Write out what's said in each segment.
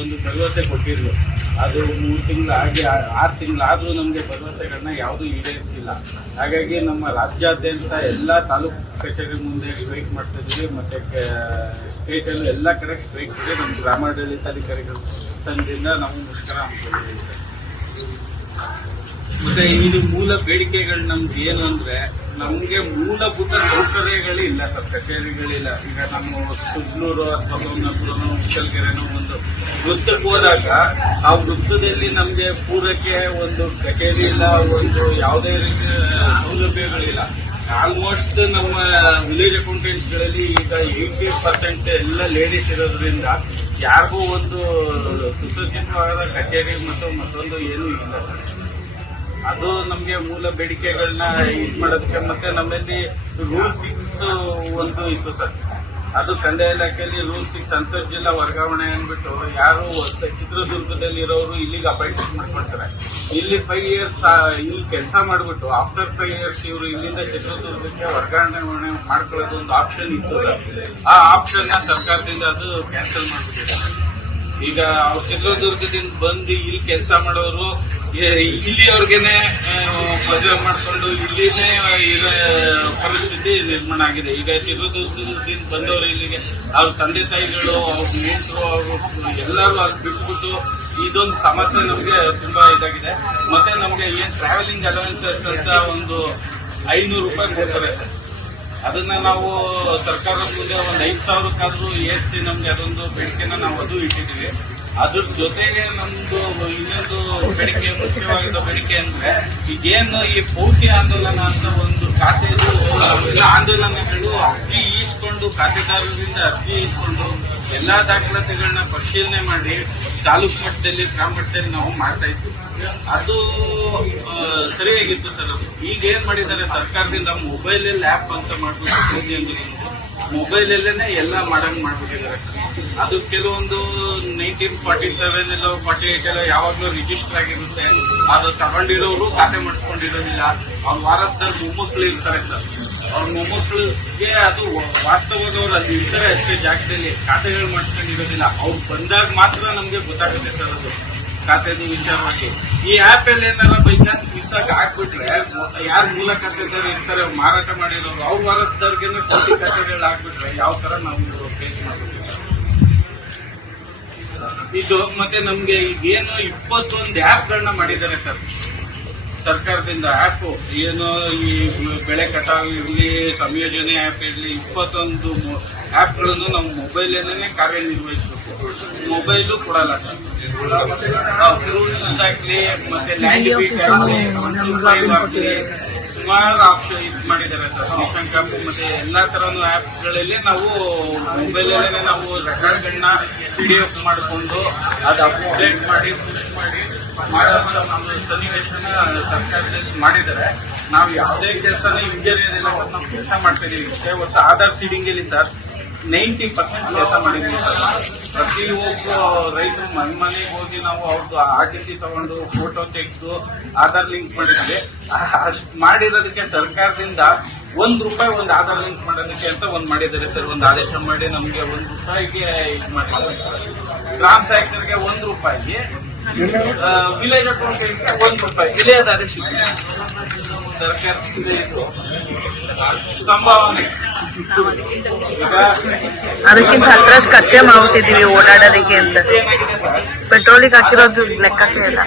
ಒಂದು ಭರವಸೆ ಕೊಟ್ಟಿದ್ರು. ಅದು ಮೂರು ತಿಂಗಳು ಆಗಿ ಆರು ತಿಂಗಳಾದರೂ ನಮಗೆ ಭರವಸೆಗಳನ್ನ ಯಾವುದೂ ಈಡೇರಿಸಿಲ್ಲ. ಹಾಗಾಗಿ ನಮ್ಮ ರಾಜ್ಯಾದ್ಯಂತ ಎಲ್ಲ ತಾಲೂಕು ಕಚೇರಿ ಮುಂದೆ ಸ್ಟ್ರೈಕ್ ಮಾಡ್ತಾ ಮತ್ತೆ ಮತ್ತು ಸ್ಟೇಟಲ್ಲೂ ಎಲ್ಲ ಕಡೆ ಸ್ಟ್ರೈಕ್ ಇದೆ. ನಮ್ಮ ಗ್ರಾಮಾಡಳಿತಾಧಿಕಾರಿಗಳ ಸಂಘದಿಂದ ನಾವು ಮುಷ್ಕರ ಹಮ್ಮಿಕೊಂಡಿದ್ದೀವಿ ಮತ್ತೆ ಇಲ್ಲಿ ಮೂಲ ಬೇಡಿಕೆಗಳು ನಮ್ದು ಏನು ಅಂದ್ರೆ ನಮ್ಗೆ ಮೂಲಭೂತ ಸೌಕರ್ಯಗಳು ಇಲ್ಲ ಸರ್. ಕಚೇರಿಗಳಿಲ್ಲ. ಈಗ ನಮ್ಮ ಸುಜ್ನೂರು ಅಥವಾ ಸೋಮನಾಪುರನೋ ಮುಚ್ಚಲ್ಗೆರೆನೋ ಒಂದು ವೃತ್ತಕ್ಕೆ ಹೋದಾಗ ಆ ವೃತ್ತದಲ್ಲಿ ನಮಗೆ ಪೂರಕ್ಕೆ ಒಂದು ಕಚೇರಿ ಇಲ್ಲ, ಒಂದು ಯಾವುದೇ ರೀತಿಯ ಸೌಲಭ್ಯಗಳಿಲ್ಲ. ಆಲ್ಮೋಸ್ಟ್ ನಮ್ಮ ವಿಲೇಜ್ ಅಕೌಂಟೆಂಟ್ಸ್ಗಳಲ್ಲಿ ಈಗ ಏಯ್ಟಿ ಪರ್ಸೆಂಟ್ ಎಲ್ಲ ಲೇಡೀಸ್ ಇರೋದ್ರಿಂದ ಯಾರಿಗೂ ಒಂದು ಸುಸಜ್ಜಿತವಾದ ಕಚೇರಿ ಮತ್ತು ಮತ್ತೊಂದು ಏನೂ ಇಲ್ಲ. ಸರ್ ಅದು ನಮಗೆ ಮೂಲ ಬೇಡಿಕೆಗಳನ್ನ ಇದು ಮಾಡೋದಕ್ಕೆ ಮತ್ತೆ ನಮ್ಮಲ್ಲಿ ರೂಲ್ ಸಿಕ್ಸ್ ಒಂದು ಇತ್ತು ಸರ್. ಅದು ಕಂದಾಯ ಇಲಾಖೆಯಲ್ಲಿ ರೂಲ್ ಸಿಕ್ಸ್ ಅಂತರ್ಜಿಲ್ಲ ವರ್ಗಾವಣೆ ಅಂದ್ಬಿಟ್ಟು ಯಾರು ಚಿತ್ರದುರ್ಗದಲ್ಲಿ ಇರೋರು ಇಲ್ಲಿಗೆ ಅಪಾಯಿಂಟ್ಮೆಂಟ್ ಮಾಡ್ಕೊಳ್ತಾರೆ. ಇಲ್ಲಿ ಫೈವ್ ಇಯರ್ಸ್ ಇಲ್ಲಿ ಕೆಲಸ ಮಾಡಿಬಿಟ್ಟು ಆಫ್ಟರ್ ಫೈವ್ ಇಯರ್ಸ್ ಇವರು ಇಲ್ಲಿಂದ ಚಿತ್ರದುರ್ಗಕ್ಕೆ ವರ್ಗಾವಣೆ ಮಾಡ್ಕೊಳ್ಳೋದು ಒಂದು ಆಪ್ಷನ್ ಇತ್ತು ಆ ಆಪ್ಷನ್ ಸರ್ಕಾರದಿಂದ ಅದು ಕ್ಯಾನ್ಸಲ್ ಮಾಡ್ಬಿಟ್ಟಿದ್ದಾರೆ ಈಗ ಅವ್ರು ಚಿತ್ರದುರ್ಗದಿಂದ ಬಂದು ಇಲ್ಲಿ ಕೆಲಸ ಮಾಡೋರು ಇಲ್ಲಿಯವ್ರಿಗೆನೆ ಮದುವೆ ಮಾಡ್ಕೊಂಡು ಇಲ್ಲಿನೇ ಇರೋ, ಪರಿಸ್ಥಿತಿ ನಿರ್ಮಾಣ ಆಗಿದೆ. ಈಗ ಚಿತ್ರದುರ್ಗದಿಂದ ಬಂದವರು ಇಲ್ಲಿಗೆ ಅವ್ರ ತಂದೆ ತಾಯಿಗಳು, ಅವ್ರ ನೆಂಟರು ಅವರು ಎಲ್ಲರೂ ಅಲ್ಲಿ ಬಿಟ್ಬಿಟ್ಟು ಇದೊಂದು ಸಮಸ್ಯೆ ನಮಗೆ ತುಂಬಾ ಇದಾಗಿದೆ. ಮತ್ತೆ ನಮಗೆ ಏನ್ ಟ್ರಾವೆಲಿಂಗ್ ಅಲವೆನ್ಸಸ್ ಅಂತ ಒಂದು ಐನೂರು ರೂಪಾಯಿ ಕೊಡ್ತಾರೆ ಸರ್. ಅದನ್ನ ನಾವು ಸರ್ಕಾರದ ಮುಂದೆ ಒಂದು ಐದು ಸಾವಿರಕ್ಕಾದ್ರೂ ಏರಿಸಿ ನಮ್ಗೆ ಅದೊಂದು ಬೇಡಿಕೆನ ನಾವು ಅದು ಇಟ್ಟಿದ್ದೀವಿ. ಅದ್ರ ಜೊತೆಗೆ ನಮ್ದು ಇನ್ನೊಂದು ಬೇಡಿಕೆ ಮುಖ್ಯವಾಗಿದ್ದ ಬೇಡಿಕೆ ಅಂದ್ರೆ ಈಗೇನು ಈ ಪೌಟಿ ಆಂದೋಲನ ಅಂತ ಒಂದು ಖಾತೆ ಎಲ್ಲ ಆಂದೋಲನಗಳು ಅರ್ಜಿ ಈಸ್ಕೊಂಡು, ಖಾತೆದಾರರಿಂದ ಅರ್ಜಿ ಈಸ್ಕೊಂಡು ಎಲ್ಲಾ ದಾಖಲಾತಿಗಳನ್ನ ಪರಿಶೀಲನೆ ಮಾಡಿ ತಾಲೂಕು ಮಟ್ಟದಲ್ಲಿ, ಗ್ರಾಮ ಮಟ್ಟದಲ್ಲಿ ನಾವು ಮಾಡ್ತಾ ಇದ್ವಿ ಅದು ಸರಿಯಾಗಿತ್ತು ಸರ್ ಈಗ ಏನ್ ಮಾಡಿದ್ದಾರೆ, ಸರ್ಕಾರದಿಂದ ಮೊಬೈಲ್ ಆ್ಯಪ್ ಅಂತ ಮಾಡ್ಬಿಟ್ಟು ಮೊಬೈಲ್ ಅಲ್ಲೇನೆ ಎಲ್ಲ ಮಾಡಂಗ್ ಮಾಡ್ಬಿಟ್ಟಿದ್ದಾರೆ ಸರ್. ಅದು ಕೆಲವೊಂದು ನೈನ್ಟೀನ್ ಫಾರ್ಟಿ ಸೆವೆನ್ ಎಲ್ಲ ಫಾರ್ಟಿ ಏಟ್ ಎಲ್ಲ ಯಾವಾಗ್ಲೂ ರಿಜಿಸ್ಟರ್ ಆಗಿರುತ್ತೆ. ಅದು ತಗೊಂಡಿರೋರು ಖಾತೆ ಮಾಡಿಸ್ಕೊಂಡಿರೋದಿಲ್ಲ. ಅವ್ರ ವಾರಸ್ದಾರ್ ಮೊಮ್ಮಕ್ಳು ಇರ್ತಾರೆ ಸರ್. ಅವ್ರ ಮೊಮ್ಮಕ್ಳಿಗೆ ಅದು ವಾಸ್ತವದವ್ರು ಅಲ್ಲಿ ಇರ್ತಾರೆ ಅಷ್ಟೇ ಜಾಗದಲ್ಲಿ. ಖಾತೆಗಳು ಮಾಡಿಸ್ಕೊಂಡಿರೋದಿಲ್ಲ. ಅವ್ರು ಬಂದಾಗ ಮಾತ್ರ ನಮ್ಗೆ ಗೊತ್ತಾಗುತ್ತೆ ಸರ್ ಅದು. ಖಾತೆದು ಮಾಡಿ. ಈ ಆಪ್ ಅಲ್ಲಿ ಏನಾರ ಬೈ ಚಾನ್ಸ್ ಮಿಸ್ ಆಗಿ ಹಾಕ್ಬಿಟ್ರೆ ಯಾರು ಮೂಲ ಖಾತೆದಾರ ಇರ್ತಾರೆ ಮಾರಾಟ ಮಾಡಿರೋರು, ಅವ್ರು ವಾರಸ್ದವ್ರಿಗೆ ಕೋಟಿ ಖಾತೆಗಳು ಹಾಕ್ಬಿಟ್ರೆ ಯಾವ ತರ ನಾವು ಫೇಸ್ ಸರ್ ಇದು ಮತ್ತೆ ನಮ್ಗೆ ಈಗೇನು ಇಪ್ಪತ್ತೊಂದು ಆ್ಯಪ್ಗಳನ್ನ ಮಾಡಿದ್ದಾರೆ ಸರ್. ಸರ್ಕಾರದಿಂದ ಆ್ಯಪ್ ಏನು ಈ ಬೆಳೆ ಕಟಾವು ಇರಲಿ ಸಂಯೋಜನೆ ಆ್ಯಪ್ ಇರಲಿ ಇಪ್ಪತ್ತೊಂದು ಆ್ಯಪ್ಗಳನ್ನು ನಾವು ಮೊಬೈಲೇನೇ ಕಾರ್ಯನಿರ್ವಹಿಸಬೇಕು. ಮೊಬೈಲು ಕೊಡಲ್ಲ ಸರ್ ಫ್ರೂಟ್ಸ್ ಆಗಲಿ ಮತ್ತೆ ಲ್ಯಾಂಡ್ ಬೀಟ್ ಆಗ್ಲಿ ಸುಮಾರು ಆಪ್ಷನ್ ಇದು ಮಾಡಿದ್ದಾರೆ ಸರ್ ಮಿಷನ್ ಆಪ್ ಮತ್ತೆ ಎಲ್ಲಾ ತರನು ಆ್ಯಪ್ಗಳಲ್ಲಿ ನಾವು ಮೊಬೈಲಲ್ಲೇ ನಾವು ರೆಕಾರ್ಡ್ಗಳನ್ನ ಪಿ ಡಿ ಎಫ್ ಮಾಡಿಕೊಂಡು ಅದು ಅಪ್ಡೇಟ್ ಮಾಡಿ ಪುಷ್ ಮಾಡಿ. ಮಾಡುವಂತ ನಮ್ಮ ಸನ್ನಿವೇಶನ ಸರ್ಕಾರದಲ್ಲಿ ಮಾಡಿದ್ದಾರೆ. ನಾವು ಯಾವುದೇ ಕೆಲಸನ ಹಿಂಜರಿಯೋದಿಲ್ಲ ಸರ್ ನಾವು ಕೆಲಸ ಮಾಡ್ತಿದ್ದೀವಿ. ಇಷ್ಟೇ ವರ್ಷ ಆಧಾರ್ ಸೀಡಿಂಗ್ ಅಲ್ಲಿ ಸರ್ ನೈಂಟಿ ಪರ್ಸೆಂಟ್ ಕೆಲಸ ಮಾಡಿದ್ದೀವಿ ಸರ್. ಪ್ರತಿ ಒಬ್ಬ ರೈತರು ಮನೆ ಮನೆಗೆ ಹೋಗಿ ನಾವು ಅವ್ರದ್ದು ಆರ್ ಟಿ ಸಿ ತಗೊಂಡು ಫೋಟೋ ತೆಗೆದು ಆಧಾರ್ ಲಿಂಕ್ ಮಾಡಿದ್ವಿ. ಅಷ್ಟು ಮಾಡಿರೋದಕ್ಕೆ ಸರ್ಕಾರದಿಂದ ಒಂದು ರೂಪಾಯಿ ಒಂದು ಆಧಾರ್ ಲಿಂಕ್ ಮಾಡೋದಕ್ಕೆ ಅಂತ ಒಂದು ಮಾಡಿದ್ದಾರೆ ಸರ್. ಒಂದು ಆದೇಶ ಮಾಡಿ ನಮಗೆ ಒಂದು ರೂಪಾಯಿಗೆ ಇದು ಮಾಡಿದ್ದಾರೆ. ಗ್ರಾಮ ಸಹಾಯಕರಿಗೆ ಒಂದು ರೂಪಾಯಿಗೆ ವಿಲೇಜ್ ಅಕೌಂಟ್ಗೆ ಒಂದ್ ರೂಪಾಯಿ. ಇಳಿಯೋದು ಆದೇಶ ಇದೆ. ಸರ್ಕಾರದಿಂದ ಇದು ಸಂಭಾವನೆ. ಅದಕ್ಕಿಂತ ಹತ್ರಷ್ಟು ಖರ್ಚೆ ಮಾಡ್ಬಿಟ್ಟಿದೀವಿ ಓಡಾಡೋದಕ್ಕೆ ಅಂತ. ಪೆಟ್ರೋಲಿಗೆ ಹಾಕಿರೋದು ಲೆಕ್ಕಕ್ಕೆ ಇಲ್ಲ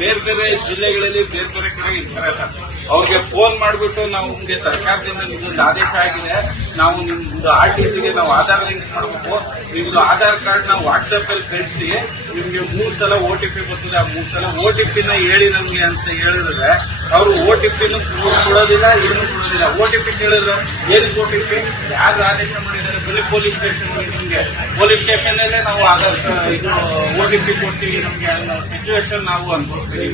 ಬೇರೆ ಬೇರೆ ಜಿಲ್ಲೆಗಳಲ್ಲಿ ಬೇರೆ ಬೇರೆ ಕಡೆ ಇರ್ತಾರೆ ಸರ್. ಅವ್ರಿಗೆ ಫೋನ್ ಮಾಡಿಬಿಟ್ಟು ನಾವು ನಿಮಗೆ ಸರ್ಕಾರದಿಂದ ನಿಮ್ದೊಂದು ಆದೇಶ ಆಗಿದೆ. ನಾವು ನಿಮ್ಮದು ಆರ್ ಟಿ ಸಿಗೆ ನಾವು ಆಧಾರ್ ಲಿಂಕ್ ಮಾಡಬೇಕು. ನಿಮ್ಮದು ಆಧಾರ್ ಕಾರ್ಡ್ ನಾವು ವಾಟ್ಸಪ್ ಅಲ್ಲಿ ಕಳಿಸಿ ನಿಮಗೆ ಮೂರು ಸಲ ಓ ಟಿ ಪಿ ಬರ್ತದೆ. ಆ ಮೂರು ಸಲ ಓ ಟಿ ಪಿನ ಹೇಳಿ ನಮಗೆ ಅಂತ ಹೇಳಿದ್ರೆ ಅವರು ಓ ಟಿ ಪಿನೂ ಕೊಡೋದಿಲ್ಲ ಏನು ಕೊಡೋದಿಲ್ಲ. ಓ ಟಿ ಪಿ ಕೇಳಿದ್ರು ಏನಕ್ಕೆ ಓ ಟಿ ಪಿ ಯಾರು ಆದೇಶ ಮಾಡಿದ್ದಾರೆ? ಬರೀ ಪೊಲೀಸ್ ಸ್ಟೇಷನ್ ನಿಮಗೆ. ಪೊಲೀಸ್ ಸ್ಟೇಷನ್ ಅಲ್ಲೇ ನಾವು ಆಧಾರ್ ಇದು ಓ ಟಿ ಪಿ ಕೊಡ್ತೀವಿ ನಮಗೆ ಅನ್ನೋ ಸಿಚುವೇಶನ್ ನಾವು ಅನ್ಭವಿಸ್ತೀವಿ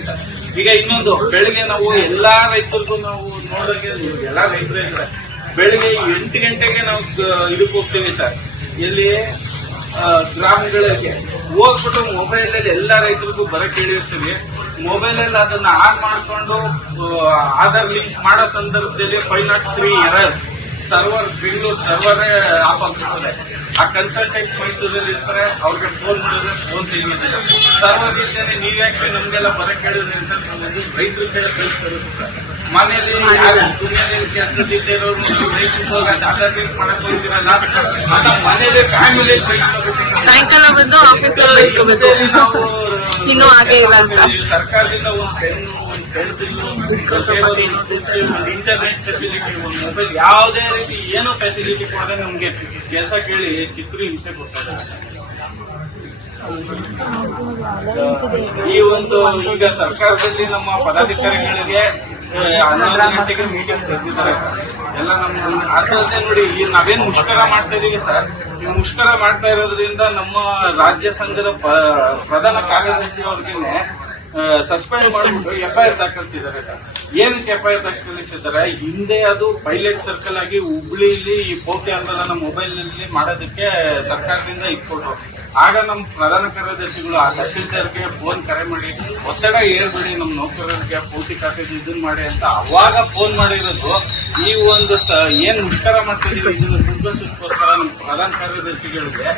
ಈಗ ಇನ್ನೊಂದು, ಬೆಳಿಗ್ಗೆ ನಾವು ಎಲ್ಲಾ ರೈತರಿಗೂ ನಾವು ನೋಡೋಕೆ ಎಲ್ಲಾ ರೈತರು ಇದ್ದಾರೆ. ಬೆಳಿಗ್ಗೆ ಎಂಟು ಗಂಟೆಗೆ ನಾವು ಇದಕ್ಕೆ ಹೋಗ್ತೀವಿ ಸರ್. ಎಲ್ಲಿ ಗ್ರಾಮಗಳಿಗೆ ಹೋಗ್ಬಿಟ್ಟು ಮೊಬೈಲ್ ಅಲ್ಲಿ ಎಲ್ಲಾ ರೈತರಿಗೂ ಬರಕ್ಕೆ ಹೇಳಿರ್ತೀವಿ. ಮೊಬೈಲ್ ಅಲ್ಲಿ ಅದನ್ನ ಆನ್ ಮಾಡಿಕೊಂಡು ಆಧಾರ್ ಲಿಂಕ್ ಮಾಡೋ ಸಂದರ್ಭದಲ್ಲಿ five not three error server Bengaluru ಸರ್ವರೇ off ಆಗ್ಬಿಡ್ತದೆ. ಆ ಕನ್ಸಲ್ಟೆಂಟ್ ಮೈಸೂರಲ್ಲಿ ಇರ್ತಾರೆ ಅವ್ರಿಗೆ ಫೋನ್ ಮಾಡಿದ್ರೆ ಫೋನ್ ತೆಗಿಯೋದಿಲ್ಲ ನೀವು ಯಾಕೆ ನಮ್ಗೆಲ್ಲ ಬರ ಕೇಳಿದ್ರೆ ಅಂತ ನಮ್ಮಲ್ಲಿ ರೈತರು ಮನೆಯಲ್ಲಿ ಯಾರು ಕೆಲಸದಿದ್ದೇ ಇರೋರು ಹೋಗಿ ದಾಖಲೆ ಮಾಡಕ್ ಹೋಗ್ತಿರಲ್ಲ ಅದ ಮನೇಲಿ ಫ್ಯಾಮಿಲಿ ಸಾಯಂಕಾಲ ಬಂದು ಇನ್ನೂ ಹಾಗೆ ಇಲ್ಲ ಸರ್ಕಾರದಿಂದ ಒಂದು ಇಂಟರ್ನೆಟ್ ಫೆಸಿಲಿಟಿ ಯಾವುದೇ ರೀತಿ ಏನೋ ಫೆಸಿಲಿಟಿ ಕೊಡದೆ ನಮ್ಗೆ ಕೆಲಸ ಕೇಳಿ ಚಿತ್ರ ಹಿಂಸೆ ಕೊಡ್ತಾರೆ ಈ ಒಂದು ಈಗ ಸರ್ಕಾರದಲ್ಲಿ ನಮ್ಮ ಪದಾಧಿಕಾರಿಗಳಿಗೆ ಹನ್ನೆರಡು ಗಂಟೆಗೆ ಮೀಟಿಂಗ್ ಕರೆದಿದ್ದಾರೆ ಸರ್. ಎಲ್ಲ ನಮ್ಮ ಅರ್ಥದೇ ನೋಡಿ, ಈ ನಾವೇನ್ ಮುಷ್ಕರ ಮಾಡ್ತಾ ಇದೀವಿ ಸರ್. ಈ ಮುಷ್ಕರ ಮಾಡ್ತಾ ಇರೋದ್ರಿಂದ ನಮ್ಮ ರಾಜ್ಯ ಸಂಘದ ಪ್ರಧಾನ ಕಾರ್ಯದರ್ಶಿ ಅವ್ರಿಗೆನೆ ಸಸ್ಪೆಂಡ್ ಮಾಡಿಬಿಟ್ಟು ಎಫ್ಐಆರ್ ದಾಖಲಿಸಿದ್ದಾರೆ ಸರ್. ಏನಕ್ಕೆ ಎಫ್ಐಆರ್ ದಾಖಲಿಸಿದ್ದಾರೆ? ಹಿಂದೆ ಅದು ಪೈಲಟ್ ಸರ್ಕಲ್ ಆಗಿ ಹುಬ್ಳಿಲಿ ಈ ಪೋಟಿ ಆಂದೋಲನ ಮೊಬೈಲ್ನಲ್ಲಿ ಮಾಡೋದಕ್ಕೆ ಸರ್ಕಾರದಿಂದ ಇಟ್ಕೊಟ್ರು. ಆಗ ನಮ್ಮ ಪ್ರಧಾನ ಕಾರ್ಯದರ್ಶಿಗಳು ಆ ತಹಶೀಲ್ದಾರ್ಗೆ ಫೋನ್ ಕರೆ ಮಾಡಿ ಒತ್ತಡ ಏರ್ಬೇಡಿ ನಮ್ಮ ನೌಕರರಿಗೆ ಪೂರ್ತಿ ಖಾತೆ ಇದನ್ನ ಮಾಡಿ ಅಂತ ಅವಾಗ ಫೋನ್ ಮಾಡಿರೋದು. ಈ ಒಂದು ಸ ಏನ್ ಮುಷ್ಕರ ಮಾಡ್ತಿದ್ದೀವಿ ಇದನ್ನು ಕುಗ್ಗಿಸೋದಕ್ಕೋಸ್ಕರ ನಮ್ಮ ಪ್ರಧಾನ ಕಾರ್ಯದರ್ಶಿಗಳಿಗೆ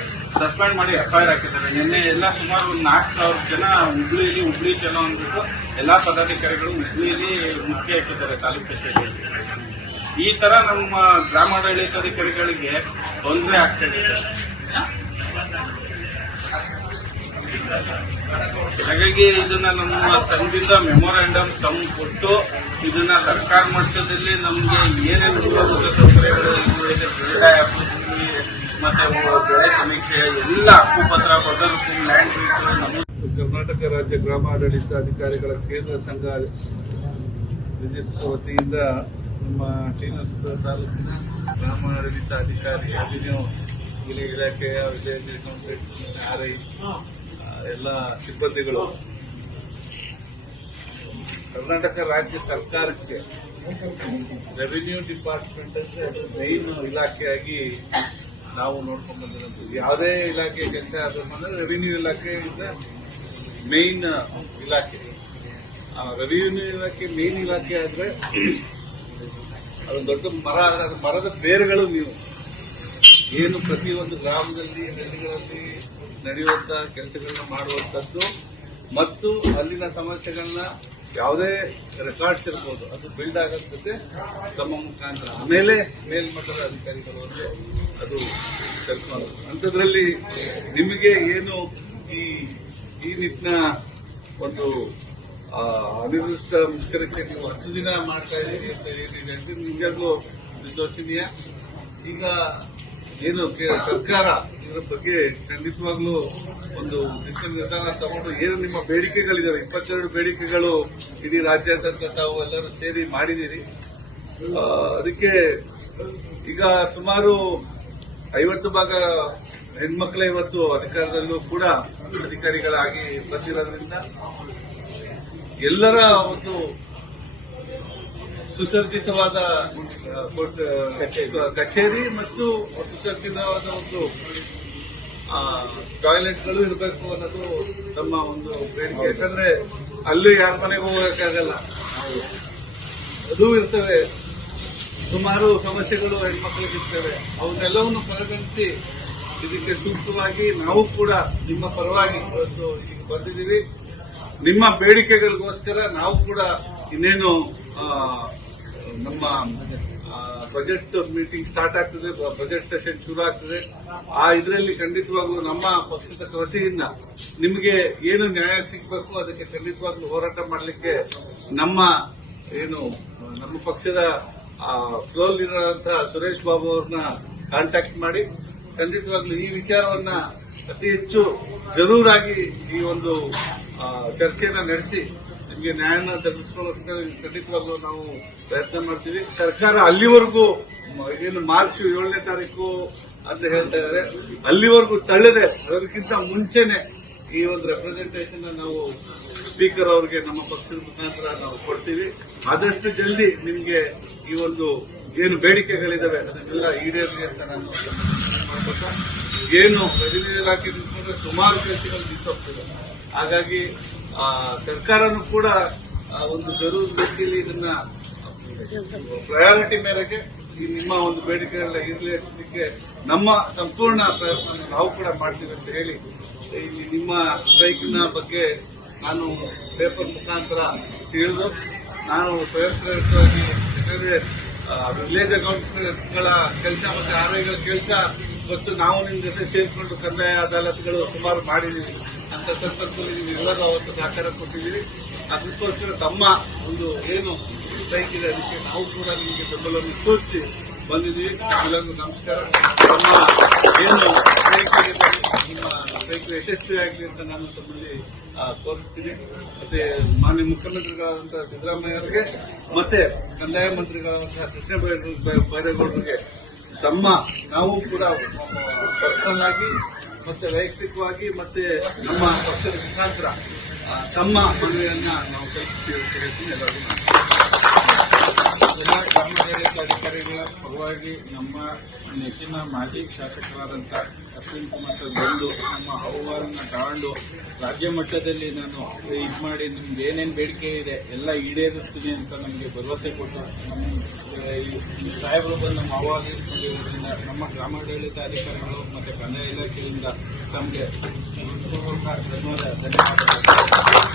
ಸಸ್ಪೆಂಡ್ ಮಾಡಿ ಎಫ್ಐಆರ್ ಹಾಕಿದ್ದಾರೆ. ನಿನ್ನೆ ಎಲ್ಲ ಸುಮಾರು ಒಂದು ನಾಲ್ಕು ಸಾವಿರ ಜನ ಹುಬ್ಳಿಯಲ್ಲಿ ಹುಬ್ಳಿ ಚಲೋ ಅಂದ್ಬಿಟ್ಟು ಎಲ್ಲ ಪದಾಧಿಕಾರಿಗಳು ಹುಬ್ಳಿಯಲ್ಲಿ ಮುಖ್ಯ ಹಾಕಿದ್ದಾರೆ ತಾಲೂಕು ಕಚೇರಿಯಲ್ಲಿ. ಈ ತರ ನಮ್ಮ ಗ್ರಾಮಾಡಳಿತಾಧಿಕಾರಿಗಳಿಗೆ ತೊಂದರೆ ಇದೆ. ಹಾಗಾಗಿ ಇದನ್ನ ನಮ್ಮ ಸಂಘದಿಂದ ಮೆಮೊರಾಂಡಮ್ ಸಮ್ ಕೊಟ್ಟು ಇದನ್ನ ಸರ್ಕಾರ ಮಟ್ಟದಲ್ಲಿ ನಮ್ಗೆ ಏನೇನು ಮೂಲಭೂತ ಸೌಕರ್ಯಗಳು ಇವುಗಳಿಗೆ ಬೆಳೆ ಅಭಿವೃದ್ಧಿ ಮತ್ತೆ ಬೆಳೆ ಸಮೀಕ್ಷೆ ಕರ್ನಾಟಕ ರಾಜ್ಯ ಗ್ರಾಮಾಡಳಿತ ಅಧಿಕಾರಿಗಳ ಕೇಂದ್ರ ಸಂಘ ರಿಜಿಸ್ಟರ್ ವತಿಯಿಂದ ನಮ್ಮ ಶ್ರೀನಿವಾಸಪುರ ತಾಲೂಕಿನ ಗ್ರಾಮಾಡಳಿತ ಅಧಿಕಾರಿ ಇಲ್ಲಿ ಇಲಾಖೆಯ ವಿಜಯ ಆರ್ಐ ಎಲ್ಲ ಸಿಬ್ಬಂದಿಗಳು ಕರ್ನಾಟಕ ರಾಜ್ಯ ಸರ್ಕಾರಕ್ಕೆ ರೆವಿನ್ಯೂ ಡಿಪಾರ್ಟ್ಮೆಂಟ್ ಅಂದ್ರೆ ಅದು ಮೈನ್ ಇಲಾಖೆಯಾಗಿ ನಾವು ನೋಡ್ಕೊಂಡು ಬಂದಿರೋದು. ಯಾವುದೇ ಇಲಾಖೆ ಕೆಲಸ ಆದ್ರೂ ಅಂದ್ರೆ ರೆವಿನ್ಯೂ ಇಲಾಖೆಯಿಂದ ಮೇನ್ ಇಲಾಖೆ. ರೆವಿನ್ಯೂ ಇಲಾಖೆ ಮೇನ್ ಇಲಾಖೆ ಆದ್ರೆ ಅದೊಂದು ದೊಡ್ಡ ಮರ ಆದ್ರೆ ಅದು ಮರದ ಬೇರುಗಳು ನೀವು. ಏನು ಪ್ರತಿಯೊಂದು ಗ್ರಾಮದಲ್ಲಿ, ಹಳ್ಳಿಗಳಲ್ಲಿ ನಡೆಯುವಂಥ ಕೆಲಸಗಳನ್ನ ಮಾಡುವಂತದ್ದು ಮತ್ತು ಅಲ್ಲಿನ ಸಮಸ್ಯೆಗಳನ್ನ ಯಾವುದೇ ರೆಕಾರ್ಡ್ಸ್ ಇರ್ಬೋದು, ಅದು ಬಿಲ್ಡ್ ಆಗಂತತೆ ತಮ್ಮ ಮುಖಾಂತರ ಆಮೇಲೆ ಮೇಲ್ಮಟ್ಟದ ಅಧಿಕಾರಿಗಳು ಅದು ಕೆಲಸ ಅಂಥದ್ರಲ್ಲಿ ನಿಮಗೆ ಏನು ಈ ಈ ನಿಟ್ಟಿನ ಒಂದು ಅನಿರ್ದಿಷ್ಟ ಮುಷ್ಕರಕ್ಕೆ ನೀವು ಹತ್ತು ದಿನ ಮಾಡ್ತಾ ಇದ್ದೀರಿ ಅಂತ ಹೇಳಿದೆ ಅಂತ ನಿಜಕ್ಕೂ ಶೋಚನೀಯ. ಈಗ ಏನು ಸರ್ಕಾರ ಇದರ ಬಗ್ಗೆ ಖಂಡಿತವಾಗ್ಲೂ ಒಂದು ದಿಟ್ಟ ನಿರ್ಧಾರ ತಗೊಂಡು ಏನು ನಿಮ್ಮ ಬೇಡಿಕೆಗಳಿದಾವೆ? ಇಪ್ಪತ್ತೆರಡು ಬೇಡಿಕೆಗಳು ಇಡೀ ರಾಜ್ಯಾದ್ಯಂತ ತಾವು ಎಲ್ಲರೂ ಸೇರಿ ಮಾಡಿದ್ದೀರಿ. ಅದಕ್ಕೆ ಈಗ ಸುಮಾರು ಐವತ್ತು ಭಾಗ ಹೆಣ್ಮಕ್ಳೇ ಇವತ್ತು ಅಧಿಕಾರದಲ್ಲೂ ಕೂಡ ಅಧಿಕಾರಿಗಳಾಗಿ ಬಂದಿರೋದ್ರಿಂದ ಎಲ್ಲರ ಒಂದು ಸುಸರ್ಜಿತವಾದ ಕಚೇರಿ ಮತ್ತು ಸುಸರ್ಜಿತವಾದ ಒಂದು ಟಾಯ್ಲೆಟ್ಗಳು ಇರಬೇಕು ಅನ್ನೋದು ನಮ್ಮ ಒಂದು ಬೇಡಿಕೆ. ಯಾಕಂದ್ರೆ ಅಲ್ಲಿ ಯಾರ ಮನೆಗೆ ಹೋಗಕ್ಕಾಗಲ್ಲ. ಅದು ಇರ್ತವೆ. ಸುಮಾರು ಸಮಸ್ಯೆಗಳು ಹೆಣ್ಮಕ್ಳಿಗೆ ಇರ್ತವೆ. ಅವನ್ನೆಲ್ಲವನ್ನು ಪರಿಗಣಿಸಿ ಇದಕ್ಕೆ ಸೂಕ್ತವಾಗಿ ನಾವು ಕೂಡ ನಿಮ್ಮ ಪರವಾಗಿ ಇವತ್ತು ಇದಕ್ಕೆ ಬಂದಿದ್ದೀವಿ. ನಿಮ್ಮ ಬೇಡಿಕೆಗಳಿಗೋಸ್ಕರ ನಾವು ಕೂಡ ಇನ್ನೇನು ನಮ್ಮ ಬಜೆಟ್ ಮೀಟಿಂಗ್ ಸ್ಟಾರ್ಟ್ ಆಗ್ತದೆ ಬಜೆಟ್ ಸೆಷನ್ ಶುರು ಆಗ್ತದೆ. ಆ ಇದರಲ್ಲಿ ಖಂಡಿತವಾಗ್ಲೂ ನಮ್ಮ ಪಕ್ಷದ ವತಿಯಿಂದ ನಿಮಗೆ ಏನು ನ್ಯಾಯ ಸಿಗಬೇಕು, ಅದಕ್ಕೆ ಖಂಡಿತವಾಗ್ಲೂ ಹೋರಾಟ ಮಾಡಲಿಕ್ಕೆ ನಮ್ಮ ಏನು, ನಮ್ಮ ಪಕ್ಷದ ಫ್ಲೋಲಿರುವಂತಹ ಸುರೇಶ್ ಬಾಬು ಅವ್ರನ್ನ ಕಾಂಟ್ಯಾಕ್ಟ್ ಮಾಡಿ, ಖಂಡಿತವಾಗ್ಲೂ ಈ ವಿಚಾರವನ್ನ ಅತಿ ಹೆಚ್ಚು ಜರೂರಾಗಿ ಈ ಒಂದು ಚರ್ಚೆಯನ್ನ ನಡೆಸಿ ನಿಮಗೆ ನ್ಯಾಯನ ತಗ್ಸ್ಕೊಳ್ಳೋದಕ್ಕೆ ಖಂಡಿತವಾಗ್ಲೂ ನಾವು ಪ್ರಯತ್ನ ಮಾಡ್ತೀವಿ. ಸರ್ಕಾರ ಅಲ್ಲಿವರೆಗೂ ಏನು ಮಾರ್ಚ್ ಏಳನೇ ತಾರೀಕು ಅಂತ ಹೇಳ್ತಾ ಇದ್ದಾರೆ ಅಲ್ಲಿವರೆಗೂ ತಳ್ಳದೆ ಅದಕ್ಕಿಂತ ಮುಂಚೆನೆ ಈ ಒಂದು ರೆಪ್ರೆಸೆಂಟೇಷನ್ ನಾವು ಸ್ಪೀಕರ್ ಅವರಿಗೆ ನಮ್ಮ ಪಕ್ಷದ ಮುಖಾಂತರ ನಾವು ಕೊಡ್ತೀವಿ. ಆದಷ್ಟು ಜಲ್ದಿ ನಿಮಗೆ ಈ ಒಂದು ಏನು ಬೇಡಿಕೆಗಳಿದಾವೆ ಅದನ್ನೆಲ್ಲ ಈಡೇರಲಿ ಅಂತ ನಾನು ಮಾಡ್ಕೊತಾ ಏನು ರೆವಿನ್ಯೂ ಇಲಾಖೆ ನಿಂತ್ಕೊಂಡ್ರೆ ಸುಮಾರು ಕೆಲಸಗಳು ನಿಂತೋಗ್ತದೆ. ಹಾಗಾಗಿ ಸರ್ಕಾರನೂ ಕೂಡ ಒಂದು ಜರೂರು ರೀತಿಯಲ್ಲಿ ಇದನ್ನ ಪ್ರಯಾರಿಟಿ ಮೇರೆಗೆ ಈ ನಿಮ್ಮ ಒಂದು ಬೇಡಿಕೆಗಳ ಈಡೇರಿಸಲಿಕ್ಕೆ ನಮ್ಮ ಸಂಪೂರ್ಣ ಪ್ರಯತ್ನ ನಾವು ಕೂಡ ಮಾಡ್ತೀವಿ ಅಂತ ಹೇಳಿ, ಇಲ್ಲಿ ನಿಮ್ಮ ಸ್ಟ್ರೈಕ್ನ ಬಗ್ಗೆ ನಾನು ಪೇಪರ್ ಮುಖಾಂತರ ತಿಳಿದು, ನಾನು ಸ್ವಯಂ ಪ್ರೇರಿತವಾಗಿ ವಿಲೇಜ್ ಅಕೌಂಟ್ಗಳ ಕೆಲಸ ಮತ್ತೆ ಆರೋಗ್ಯಗಳ ಕೆಲಸ ಇವತ್ತು ನಾವು ನಿಮ್ಮ ಜೊತೆ ಸೇರಿಕೊಂಡು ಕಂದಾಯ ಅದಾಲತ್ಗಳು ಸುಮಾರು ಮಾಡಿದ್ದೀವಿ ಅಂತ ಸಂದರ್ಭದಲ್ಲಿ ನೀವೆಲ್ಲರೂ ಅವತ್ತು ಸಹಕಾರ ಕೊಟ್ಟಿದ್ದೀರಿ. ಅದಕ್ಕೋಸ್ಕರ ತಮ್ಮ ಒಂದು ಏನು ಸ್ಟ್ರೈಕ್ ಇದೆ, ಅದಕ್ಕೆ ನಾವು ಕೂಡ ನಿಮಗೆ ಬೆಂಬಲವನ್ನು ಸೂಚಿಸಿ ಬಂದಿದ್ದೀವಿ. ಎಲ್ಲರಿಗೂ ನಮಸ್ಕಾರ. ನಮ್ಮ ಏನು ಸ್ಟ್ರೈಕ್ ಇದೆ ನಿಮ್ಮ ಸ್ಟ್ರೈಕ್ ಯಶಸ್ವಿಯಾಗಲಿ ಅಂತ ನಾನು ತಮ್ಮಲ್ಲಿ ಕೋರುತ್ತೀನಿ. ಮತ್ತೆ ಮಾನ್ಯ ಮುಖ್ಯಮಂತ್ರಿಗಳಾದಂತಹ ಸಿದ್ದರಾಮಯ್ಯ ಅವರಿಗೆ, ಮತ್ತೆ ಕಂದಾಯ ಮಂತ್ರಿಗಳಾದಂತಹ ಕೃಷ್ಣ ಬೈರೇಗೌಡ- ಬೈರೇಗೌಡರಿಗೆ ತಮ್ಮ, ನಾವು ಕೂಡ ಪರ್ಸನಲ್ ಆಗಿ ಮತ್ತೆ ವೈಯಕ್ತಿಕವಾಗಿ ಮತ್ತೆ ನಮ್ಮ ಪಕ್ಷದ ಮುಖಾಂತರ ತಮ್ಮ ಮನವಿಯನ್ನ ನಾವು ಕಲ್ಪಿಸ್ತೀವಿ ಅಂತ ಹೇಳ್ತೀನಿ. ಎಲ್ಲರಿಗೂ ಎಲ್ಲ ಗ್ರಾಮಾಡಳಿತ ಅಧಿಕಾರಿಗಳ ಪರವಾಗಿ ನಮ್ಮ ನೆಚ್ಚಿನ ಮಾಜಿ ಶಾಸಕರಾದಂಥ ಅಶ್ವಿನ್ ಕುಮಾರ್ ಸರ್ ಬಂದು ನಮ್ಮ ಅಹವಾಲನ್ನ ತಗೊಂಡು ರಾಜ್ಯ ಮಟ್ಟದಲ್ಲಿ ನಾನು ಇದು ಮಾಡಿ ನಿಮ್ಗೆ ಏನೇನು ಬೇಡಿಕೆ ಇದೆ, ಎಲ್ಲ ಈಡೇರಿಸ್ತೀನಿ ಅಂತ ನಮಗೆ ಭರವಸೆ ಕೊಟ್ಟು ನಮ್ಮ ಸಾಹೇಬರು ಬಂದು ನಮ್ಮ ಅಹವಾಲಿಸ್ಕೊಂಡಿರೋದ್ರಿಂದ ನಮ್ಮ ಗ್ರಾಮಾಡಳಿತ ಅಧಿಕಾರಿಗಳು ಮತ್ತು ಕಂದಾಯ ಇಲಾಖೆಯಿಂದ ತಮಗೆ ಧನ್ಯವಾದ ಧನ್ಯವಾದಗಳು